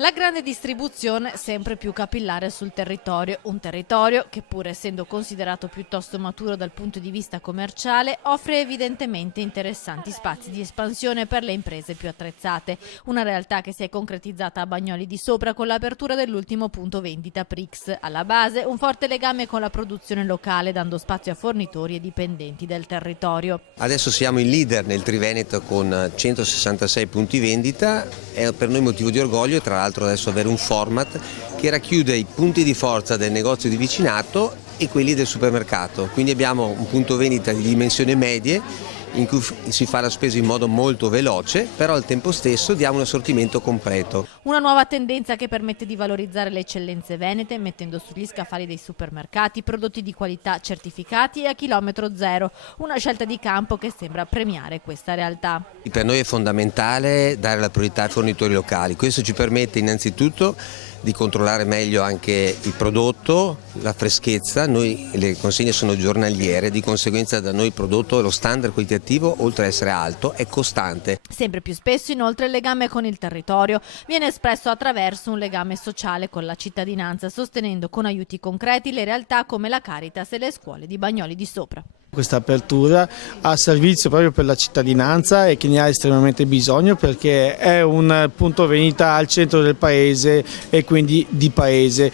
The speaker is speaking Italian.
La grande distribuzione sempre più capillare sul territorio, un territorio che pur essendo considerato piuttosto maturo dal punto di vista commerciale offre evidentemente interessanti spazi di espansione per le imprese più attrezzate. Una realtà che si è concretizzata a Bagnoli di Sopra con l'apertura dell'ultimo punto vendita Prix. Alla base un forte legame con la produzione locale dando spazio a fornitori e dipendenti del territorio. Adesso siamo il leader nel Triveneto con 166 punti vendita, è per noi motivo di orgoglio e tra l'altro adesso avere un format che racchiude i punti di forza del negozio di vicinato e quelli del supermercato, quindi abbiamo un punto vendita di dimensioni medie in cui si fa la spesa in modo molto veloce, però al tempo stesso diamo un assortimento completo. Una nuova tendenza che permette di valorizzare le eccellenze venete mettendo sugli scaffali dei supermercati prodotti di qualità certificati e a chilometro zero, una scelta di campo che sembra premiare questa realtà. Per noi è fondamentale dare la priorità ai fornitori locali, questo ci permette innanzitutto di controllare meglio anche il prodotto, la freschezza, le consegne sono giornaliere, di conseguenza da noi il prodotto, lo standard qualitativo oltre ad essere alto è costante. Sempre più spesso inoltre il legame con il territorio viene espresso attraverso un legame sociale con la cittadinanza, sostenendo con aiuti concreti le realtà come la Caritas e le scuole di Bagnoli di Sopra. Questa apertura ha servizio proprio per la cittadinanza e che ne ha estremamente bisogno perché è un punto vendita al centro del paese e quindi di paese.